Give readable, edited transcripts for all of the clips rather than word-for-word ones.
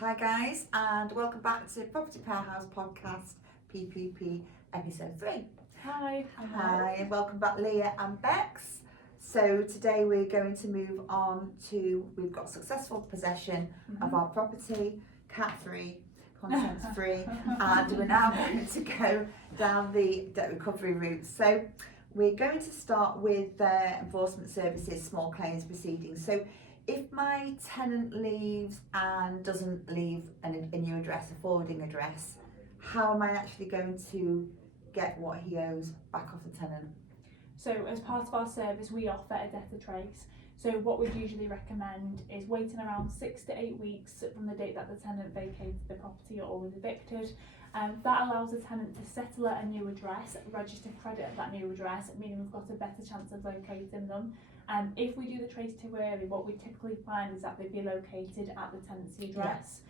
Hi guys, and welcome back to Property Powerhouse Podcast, PPP episode 3. Hi. Hi, and welcome back Leah and Bex. So today we're going to move on to, we've got successful possession of our property, cat-free, contents-free, and we're now going to go down the debt recovery route. So we're going to start with enforcement services, small claims proceedings. So if my tenant leaves and doesn't leave a new address, a forwarding address, how am I actually going to get what he owes back off the tenant? So as part of our service, we offer a debtor trace. So what we'd usually recommend is waiting around 6 to 8 weeks from the date that the tenant vacated the property or was evicted. That allows the tenant to settle at a new address, register credit at that new address, meaning we've got a better chance of locating them. If we do the trace too early, what we typically find is that they'd be located at the tenancy address.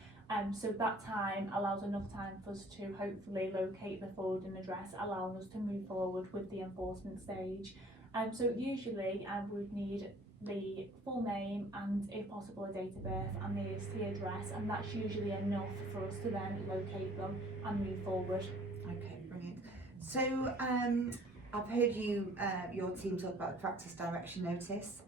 So that time allows enough time for us to hopefully locate the forwarding address, allowing us to move forward with the enforcement stage. So usually we would need the full name and, if possible, a date of birth and the EST address, and that's usually enough for us to then locate them and move forward. Okay, brilliant. So I've heard your team talk about the practice direction notice.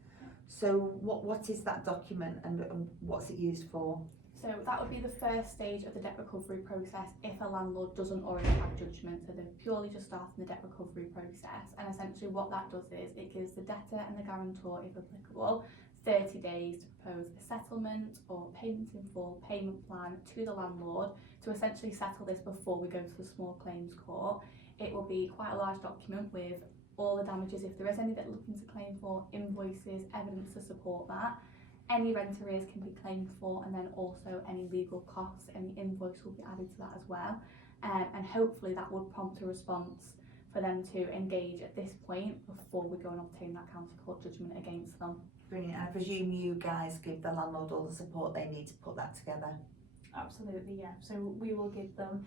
So what is that document and what's it used for? So that would be the first stage of the debt recovery process if a landlord doesn't already have judgment. So they're purely just starting the debt recovery process. And essentially what that does is it gives the debtor and the guarantor, if applicable, 30 days to propose a settlement or payment in full payment plan to the landlord to essentially settle this before we go to the small claims court. It will be quite a large document with all the damages, if there is any that they're looking to claim for, invoices, evidence to support that. Any rent arrears can be claimed for, and then also any legal costs, any invoice will be added to that as well. And hopefully that would prompt a response for them to engage at this point before we go and obtain that county court judgment against them. Brilliant. And I presume you guys give the landlord all the support they need to put that together? Absolutely, yeah. So we will give them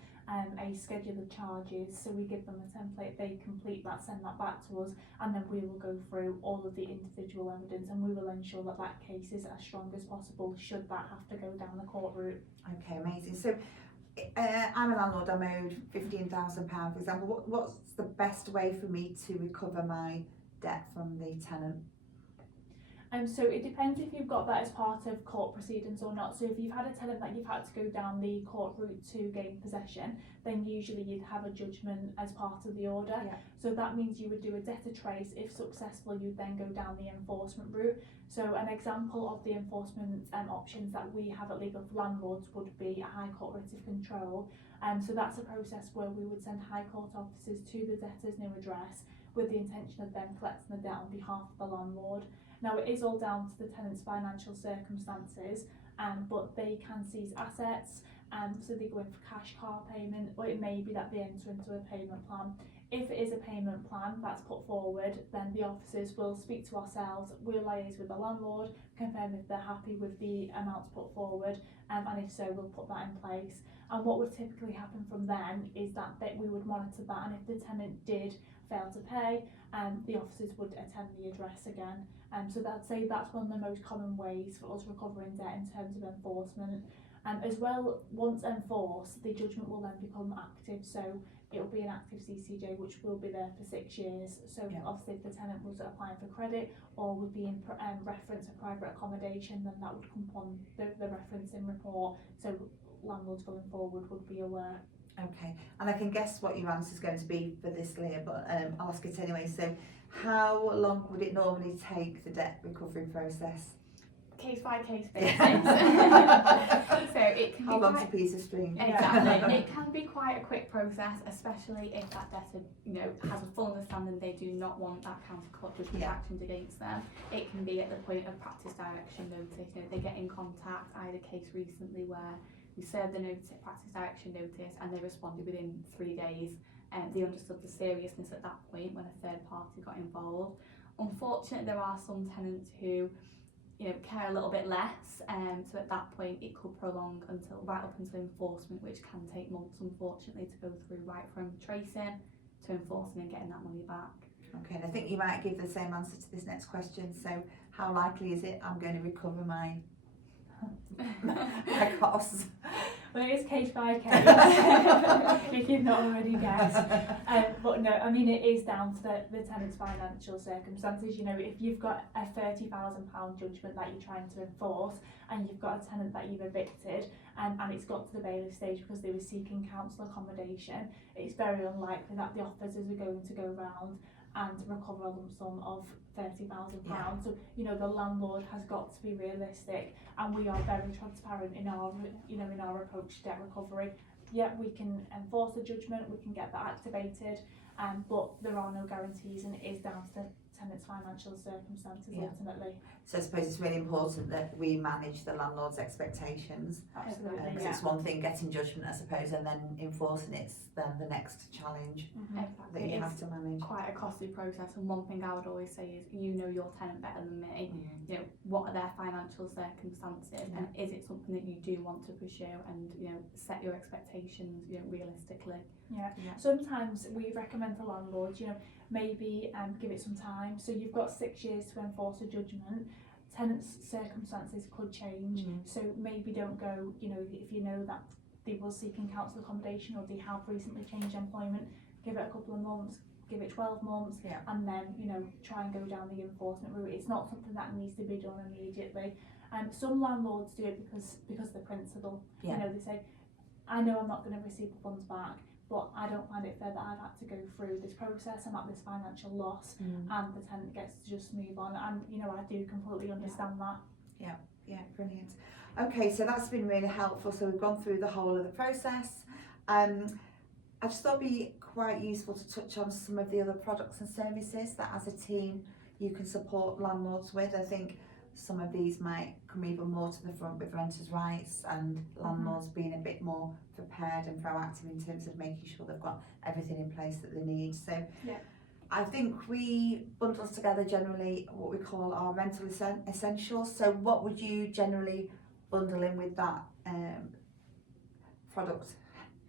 a schedule of charges. So we give them a template, they complete that, send that back to us, and then we will go through all of the individual evidence, and we will ensure that that case is as strong as possible should that have to go down the court route. Okay, amazing. So I'm a landlord, I'm owed £15,000 for example. What's the best way for me to recover my debt from the tenant? So it depends if you've got that as part of court proceedings or not. So if you've had a tenant that you've had to go down the court route to gain possession, then usually you'd have a judgment as part of the order. Yeah. So that means you would do a debtor trace. If successful, you'd then go down the enforcement route. So an example of the enforcement options that we have at LegalforLandlords would be a High Court writ of control. So that's a process where we would send High Court officers to the debtor's new address with the intention of them collecting the debt on behalf of the landlord. Now it is all down to the tenant's financial circumstances, but they can seize assets, so they go in for cash car payment, or it may be that they enter into a payment plan. If it is a payment plan that's put forward, then the officers will speak to ourselves, we'll liaise with the landlord, confirm if they're happy with the amounts put forward, and if so, we'll put that in place. And what would typically happen from then is that we would monitor that, and if the tenant did fail to pay, the officers would attend the address again. So that's one of the most common ways for us recovering debt in terms of enforcement. As well, once enforced, the judgment will then become active. So it will be an active CCJ, which will be there for 6 years. So obviously, if the tenant was applying for credit or would be in reference of private accommodation, then that would come on the referencing report. So landlords going forward would be aware. Okay, and I can guess what your answer is going to be for this, Leah, but I'll ask it anyway. So how long would it normally take the debt recovery process? Case by case basis. So it can How be long's quite, a piece of string? exactly. It can be quite a quick process, especially if that debtor, has a full understanding they do not want that county court judgment actioned against them. It can be at the point of practice direction notice. They get in contact. I had a case recently where we served the practice direction notice, and they responded within 3 days. They understood the seriousness at that point when a third party got involved. Unfortunately, there are some tenants who care a little bit less, so at that point it could prolong right up until enforcement, which can take months, unfortunately, to go through, right from tracing to enforcing and getting that money back. Okay, and I think you might give the same answer to this next question. So how likely is it I'm going to recover my my costs. Well, it is case by case, if you've not already guessed. But no, I mean, it is down to the tenant's financial circumstances. You know, if you've got a £30,000 judgment that you're trying to enforce, and you've got a tenant that you've evicted, and it's got to the bailiff stage because they were seeking council accommodation, it's very unlikely that the officers are going to go round and recover a lump sum of £30,000. So, you know, the landlord has got to be realistic, and we are very transparent in our, you know, in our approach to debt recovery. Yeah, we can enforce the judgment, we can get that activated, but there are no guarantees, and it is down to the tenant's financial circumstances ultimately. So I suppose it's really important that we manage the landlord's expectations. Absolutely, Because it's one thing getting judgment, I suppose, and then enforcing it's then the next challenge that Exactly. you have to manage. Quite a costly process, and one thing I would always say is, you know your tenant better than me. You know, what are their financial circumstances, and is it something that you do want to pursue, and you know, set your expectations, you know, realistically. Yeah. Sometimes we recommend to landlords, you know, maybe give it some time. So you've got 6 years to enforce a judgment. Tenants' circumstances could change, so maybe don't go, you know, if you know that they were seeking council accommodation or they have recently changed employment, give it a couple of months, give it 12 months, and then, you know, try and go down the enforcement route. It's not something that needs to be done immediately. Some landlords do it because the principle, you know, they say, I know I'm not going to receive the funds back, but I don't find it fair that I've had to go through this process. I'm at this financial loss, and the tenant gets to just move on. And you know, I do completely understand that. Yeah, brilliant. Okay, so that's been really helpful. So we've gone through the whole of the process. I just thought it'd be quite useful to touch on some of the other products and services that as a team you can support landlords with. I think some of these might come even more to the front with renters' rights and landlords being a bit more prepared and proactive in terms of making sure they've got everything in place that they need. So I think we bundle together generally what we call our rental essentials. So what would you generally bundle in with that product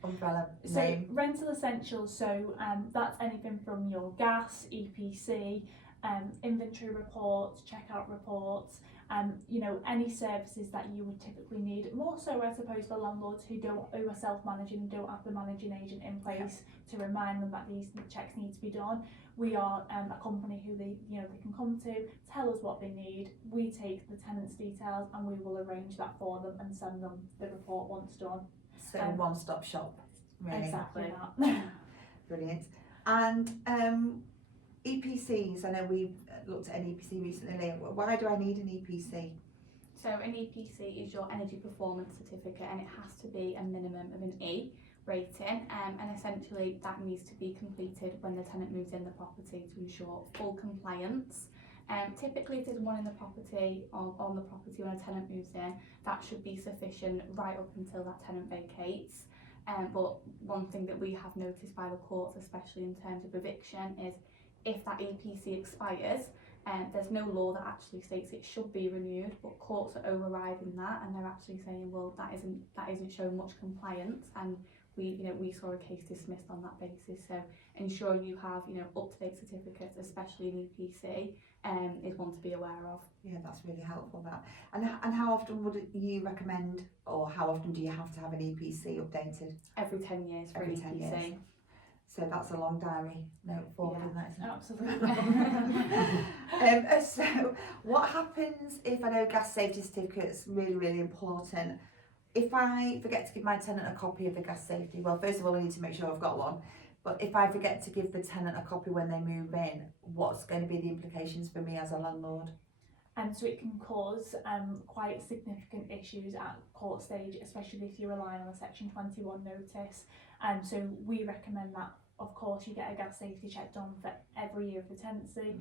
umbrella name? So rental essentials, so that's anything from your gas, EPC, inventory reports, checkout reports, you know, any services that you would typically need. More so, I suppose, for landlords who are self-managing and don't have the managing agent in place to remind them that these checks need to be done. We are a company who they can come to, tell us what they need. We take the tenant's details and we will arrange that for them and send them the report once done. So one-stop shop, really. Exactly that. Brilliant. And EPCs, I know we've looked at an EPC recently, Leah. Why do I need an EPC? So an EPC is your energy performance certificate, and it has to be a minimum of an E rating, and essentially that needs to be completed when the tenant moves in the property to ensure full compliance. Typically if there's one in the property, on the property when a tenant moves in, that should be sufficient right up until that tenant vacates. But one thing that we have noticed by the courts, especially in terms of eviction, is if that EPC expires, there's no law that actually states it should be renewed, but courts are overriding that, and they're actually saying, well, that isn't showing much compliance, and we saw a case dismissed on that basis. So ensuring you have up-to-date certificates, especially in EPC, is one to be aware of. Yeah, that's really helpful. That and how often would you recommend, or how often do you have to have an EPC updated? Every 10 years for Every an 10 EPC. years. So that's a long diary note forward, isn't it? Absolutely. So what happens if, I know gas safety certificate's really, really important. If I forget to give my tenant a copy of the gas safety, well, first of all, I need to make sure I've got one. But if I forget to give the tenant a copy when they move in, what's going to be the implications for me as a landlord? So it can cause quite significant issues at court stage, especially if you're relying on a Section 21 notice. So we recommend that, of course, you get a gas safety check done for every year of the tenancy.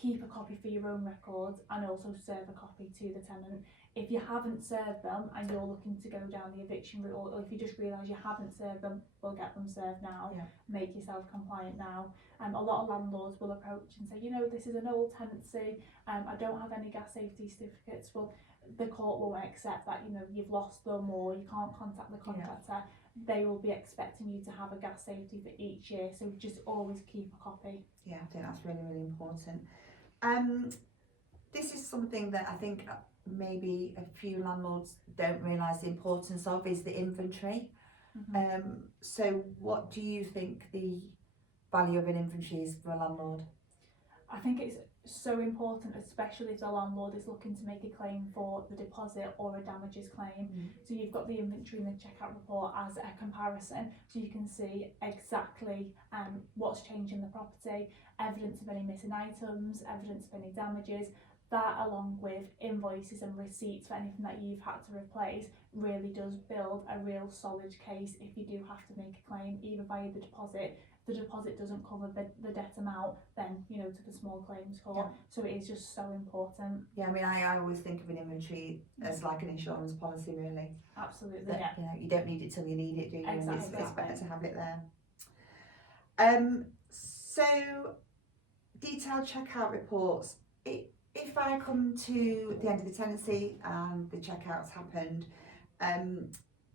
Keep a copy for your own records, and also serve a copy to the tenant. If you haven't served them and you're looking to go down the eviction route, or if you just realise you haven't served them, we'll get them served now. Make yourself compliant now. A lot of landlords will approach and say, this is an old tenancy, I don't have any gas safety certificates. Well, the court won't accept that, you've lost them or you can't contact the contractor. They will be expecting you to have a gas safety for each year, so just always keep a copy. Yeah, I think that's really, really important. this is something that I think maybe a few landlords don't realise the importance of, is the inventory. So what do you think the value of an inventory is for a landlord? I think it's so important, especially if the landlord is looking to make a claim for the deposit or a damages claim. So you've got the inventory in the checkout report as a comparison, so you can see exactly what's changed in the property, evidence of any missing items, evidence of any damages. That, along with invoices and receipts for anything that you've had to replace, really does build a real solid case if you do have to make a claim, either via the deposit. If the deposit doesn't cover the debt amount, then, you know, to the small claims court. So it is just so important. Yeah, I mean, I always think of an inventory as like an insurance policy, really. Absolutely, That, you know, you don't need it till you need it, do you? Exactly. And it's better to have it there. So, detailed checkout reports. If I come to the end of the tenancy and the checkout's happened,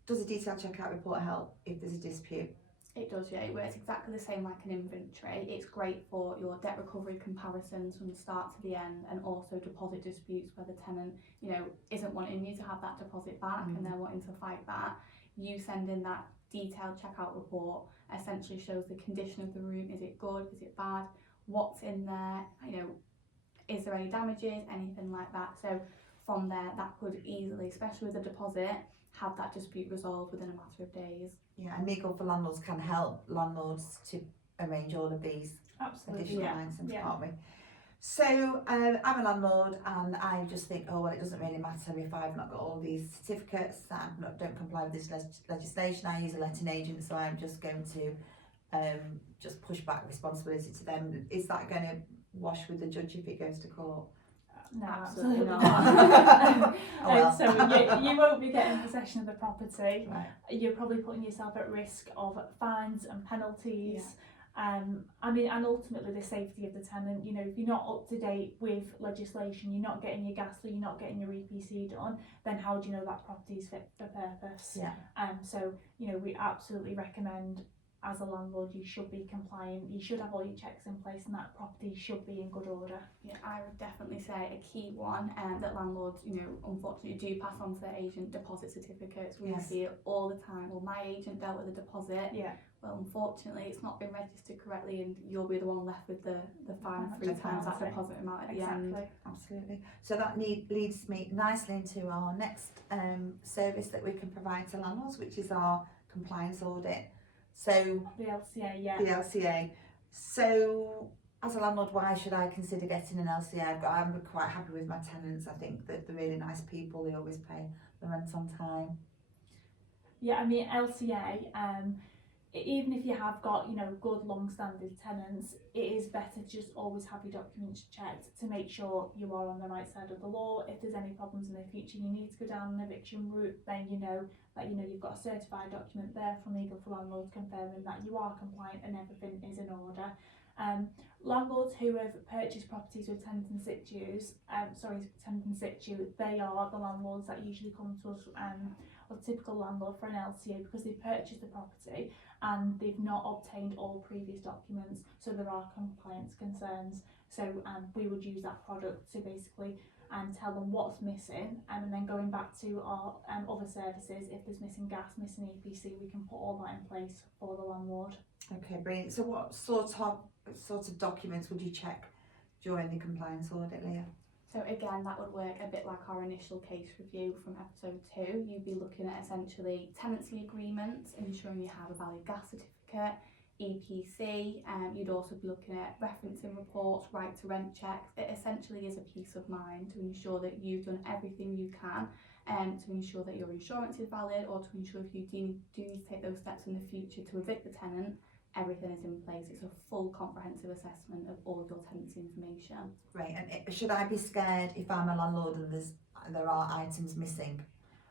does a detailed checkout report help if there's a dispute? It does, yeah. It works exactly the same like an inventory. It's great for your debt recovery comparisons from the start to the end, and also deposit disputes where the tenant, you know, isn't wanting you to have that deposit back and they're wanting to fight that. You send in that detailed checkout report, essentially shows the condition of the room. Is it good? Is it bad? What's in there? You know, is there any damages? Anything like that. So from there, that could easily, especially with a deposit, have that dispute resolved within a matter of days. Yeah, and LegalforLandlords can help landlords to arrange all of these additional items, can't we? So I'm a landlord and I just think, oh, well, it doesn't really matter if I've not got all these certificates, that don't comply with this legislation. I use a letting agent, so I'm just going to just push back responsibility to them. Is that going to wash with the judge if it goes to court? No, Absolutely not. Oh, well. So you won't be getting possession of the property. Right. You're probably putting yourself at risk of fines and penalties. I mean, and ultimately the safety of the tenant. You know, if you're not up to date with legislation, you're not getting your gas, you're not getting your EPC done, then how do you know that property is fit for purpose? Yeah. So, you know, we absolutely recommend, as a landlord, you should be compliant, you should have all your checks in place, and that property should be in good order. Yeah, I would definitely say a key one that landlords, you know, unfortunately do pass on to their agent: deposit certificates. We see it all the time. Well, my agent dealt with a deposit. Yeah. Well, unfortunately, it's not been registered correctly, and you'll be the one left with the fine of 3 times that deposit amount at the end. Absolutely. So that leads me nicely into our next service that we can provide to landlords, which is our compliance audit. So The LCA, yeah. the LCA. So as a landlord, why should I consider getting an LCA? I'm quite happy with my tenants. I think that they're really nice people. They always pay the rent on time. Yeah, I mean, LCA, even if you have got, you know, good long-standing tenants, it is better to just always have your documents checked to make sure you are on the right side of the law. If there's any problems in the future, you need to go down an eviction route, then you know that you've got a certified document there from Legal4Landlords confirming that you are compliant and everything is in order. Landlords who have purchased properties with tenant in situ, they are the landlords that usually come to us, or typical landlord for an LCA, because they've purchased the property and they've not obtained all previous documents, so there are compliance concerns. So we would use that product to basically tell them what's missing, and then going back to our other services, if there's missing gas, missing EPC, we can put all that in place for the landlord. Okay, brilliant. So what sort of documents would you check during the compliance audit, Leah? So again, that would work a bit like our initial case review from episode 2. You'd be looking at essentially tenancy agreements, ensuring you have a valid gas certificate, EPC, you'd also be looking at referencing reports, right to rent checks. It essentially is a peace of mind to ensure that you've done everything you can to ensure that your insurance is valid, or to ensure if you do need to take those steps in the future to evict the tenant, everything is in place. It's a full comprehensive assessment of all of your tenancy information. Right, and should I be scared if I'm a landlord and there are items missing?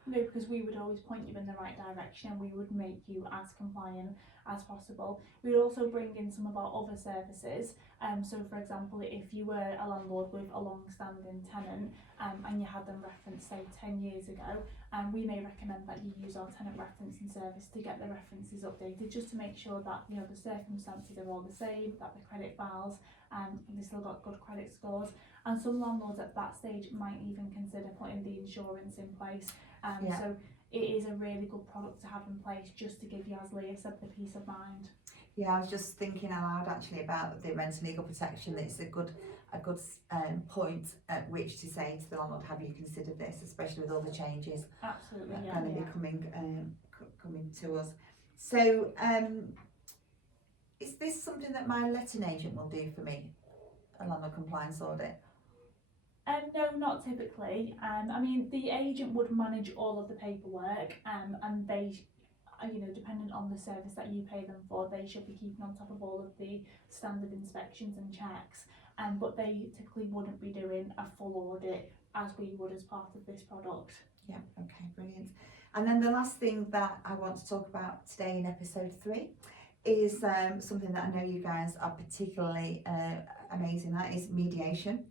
No, because we would always point you in the right direction. We would make you as compliant as possible. We'd also bring in some of our other services. So for example, if you were a landlord with a long-standing tenant and you had them referenced, say, 10 years ago, we may recommend that you use our tenant referencing service to get the references updated, just to make sure that, you know, the circumstances are all the same, that the credit files and they still got good credit scores. And some landlords at that stage might even consider putting the insurance in place. So it is a really good product to have in place, just to give you, as Leah said, the peace of mind. Yeah, I was just thinking aloud actually about the rent and legal protection. It's a good point at which to say to the landlord, have you considered this, especially with all the changes Absolutely, that yeah. are going to be coming to us. So is this something that my letting agent will do for me, a landlord compliance audit? No, not typically. I mean, the agent would manage all of the paperwork, and they, you know, depending on the service that you pay them for, they should be keeping on top of all of the standard inspections and checks. But they typically wouldn't be doing a full audit as we would as part of this product. Yeah, okay, brilliant. And then the last thing that I want to talk about today in episode 3 is something that I know you guys are particularly amazing at, is mediation.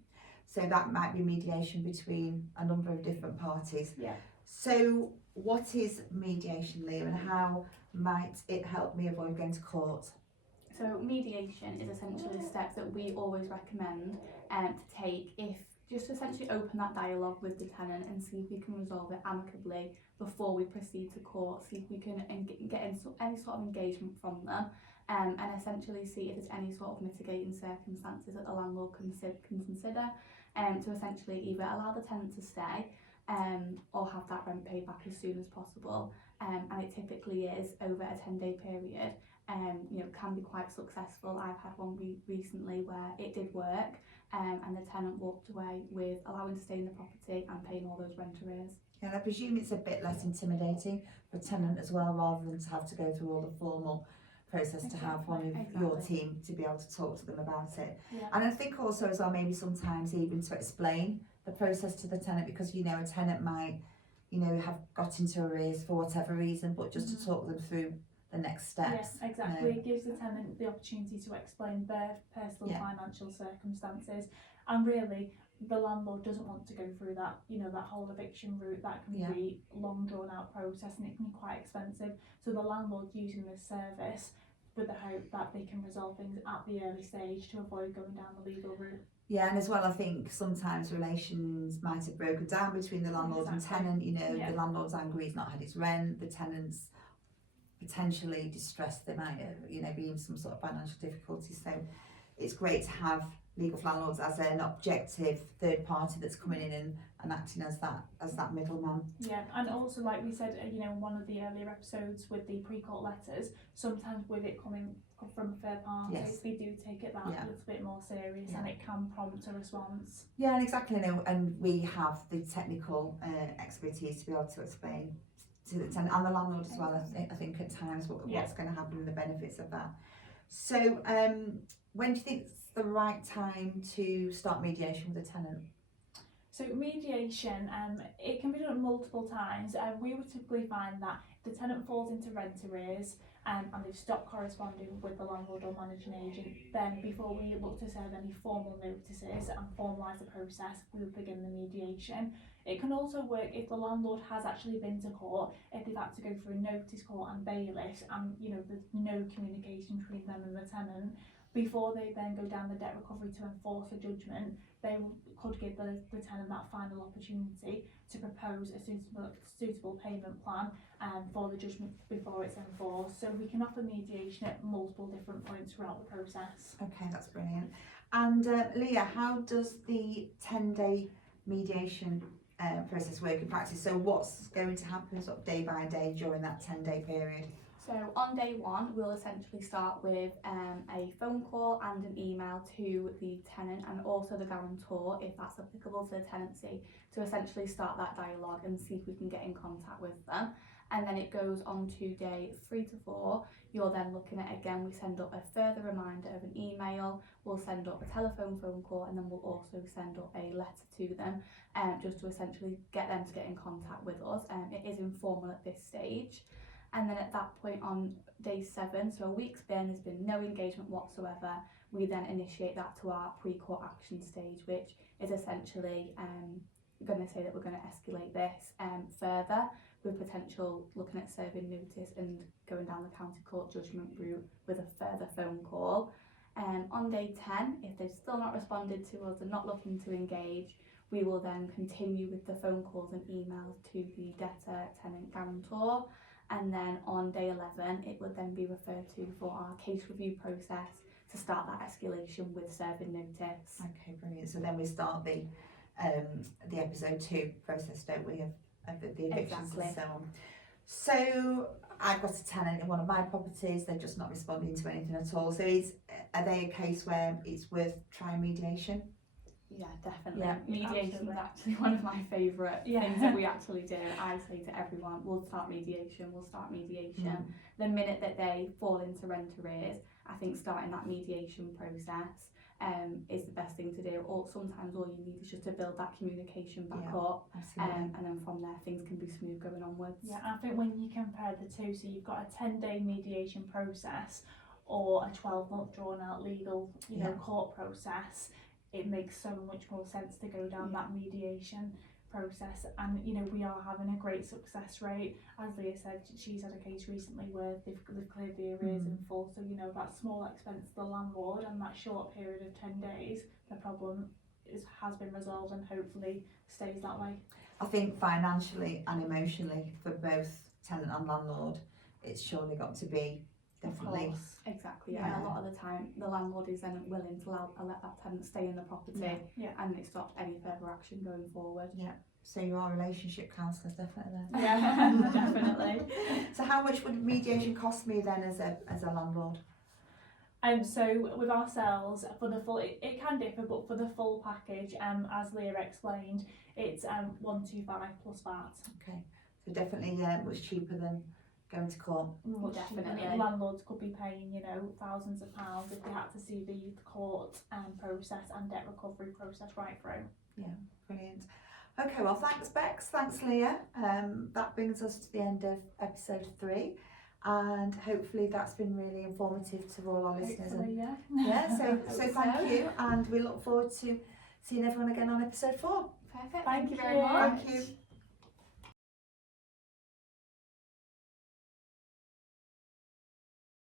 So that might be mediation between a number of different parties. Yeah. So what is mediation, Leah, and how might it help me avoid going to court? So mediation is essentially the steps that we always recommend to take, if just to essentially open that dialogue with the tenant and see if we can resolve it amicably before we proceed to court, see if we can get any sort of engagement from them, and essentially see if there's any sort of mitigating circumstances that the landlord can consider, to essentially either allow the tenant to stay or have that rent paid back as soon as possible. And it typically is over a 10-day period. You know, can be quite successful. I've had one recently where it did work, and the tenant walked away with allowing to stay in the property and paying all those rent arrears. Yeah, and I presume it's a bit less intimidating for a tenant as well, rather than to have to go through all the formal process to have one of your team to be able to talk to them about it. Yeah. And I think also as well, maybe sometimes even to explain the process to the tenant, because, you know, a tenant might, you know, have got into arrears for whatever reason, but just to talk them through the next steps. Yes, exactly. It gives the tenant the opportunity to explain their personal financial circumstances, and really the landlord doesn't want to go through that, you know, that whole eviction route. That can be long drawn out process, and it can be quite expensive. So the landlord's using this service with the hope that they can resolve things at the early stage to avoid going down the legal route. Yeah, and as well, I think sometimes relations might have broken down between the landlord and tenant. You know, the landlord's angry he's not had his rent, the tenant's potentially distressed, they might, you know, be in some sort of financial difficulty. So it's great to have Legal for Landlords as an objective third party that's coming in and acting as that middleman. Yeah, and also, like we said, you know, in one of the earlier episodes with the pre-court letters, sometimes with it coming from a third party, they do take it that a little bit more serious, and it can prompt a response. Yeah, and exactly, you know, and we have the technical expertise to be able to explain to the tenant and the landlord as well. I think at times what's going to happen and the benefits of that. So when do you think it's the right time to start mediation with a tenant? So mediation, it can be done multiple times. We would typically find that if the tenant falls into rent arrears and they've stopped corresponding with the landlord or managing agent, then before we look to serve any formal notices and formalise the process, we would begin the mediation. It can also work if the landlord has actually been to court, if they've had to go through notice court and bailiffs, and, you know, there's no communication between them and the tenant. Before they then go down the debt recovery to enforce a judgment, they could give the tenant that final opportunity to propose a suitable payment plan for the judgment before it's enforced. So we can offer mediation at multiple different points throughout the process. Okay, that's brilliant. And Leah, how does the 10-day mediation process work in practice? So what's going to happen sort of day by day during that 10-day period? So on day 1, we'll essentially start with a phone call and an email to the tenant and also the guarantor, if that's applicable to the tenancy, to essentially start that dialogue and see if we can get in contact with them. And then it goes on to day 3 to 4. You're then looking at, again, we send up a further reminder of an email, we'll send up a telephone phone call, and then we'll also send up a letter to them, just to essentially get them to get in contact with us. It is informal at this stage. And then at that point on day 7, so a week's been, there's been no engagement whatsoever, we then initiate that to our pre-court action stage, which is essentially going to say that we're going to escalate this further, with potential looking at serving notice and going down the county court judgment route with a further phone call. On day 10, if they've still not responded to us and not looking to engage, we will then continue with the phone calls and emails to the debtor, tenant, guarantor. And then on day 11, it would then be referred to for our case review process to start that escalation with serving notice. Okay, brilliant. So then we start the episode 2 process, don't we, of the evictions Exactly. and so on. So I've got a tenant in one of my properties, they're just not responding to anything at all. So are they a case where it's worth trying mediation? Yeah, definitely. Yeah, mediation absolutely. is actually one of my favourite things that we actually do. I say to everyone, we'll start mediation. The minute that they fall into rent arrears, I think starting that mediation process is the best thing to do. Or sometimes all you need is just to build that communication back up, Absolutely. and then from there things can be smooth going onwards. Yeah, I think when you compare the two, so you've got a 10-day mediation process or a 12-month drawn-out legal, court process, it makes so much more sense to go down that mediation process. And we are having a great success rate. As Leah said, she's had a case recently where they've cleared the arrears in full, so that small expense to the landlord and that short period of 10 days, the problem has been resolved and hopefully stays that way. I think financially and emotionally for both tenant and landlord, it's surely got to be definitely. Exactly, Yeah. and a lot of the time the landlord is then willing to let that tenant stay in the property, and it stops any further action going forward. So you are relationship counsellors, definitely. Yeah, definitely. So how much would mediation cost me then as a landlord? So with ourselves, for the full, it can differ, but for the full package, as Leah explained, it's 125 plus VAT. Okay, so definitely much cheaper than going to court. Much cheaper. Definitely. Landlords could be paying, thousands of pounds if they had to see the court process and debt recovery process right through. Yeah, brilliant. Okay, well, thanks Bex, thanks Leah. That brings us to the end of episode 3, and hopefully that's been really informative to all our listeners. Hopefully, So Hope thank so. you, and we look forward to seeing everyone again on episode 4. Perfect. Thank Thank you very you. much. Thank you.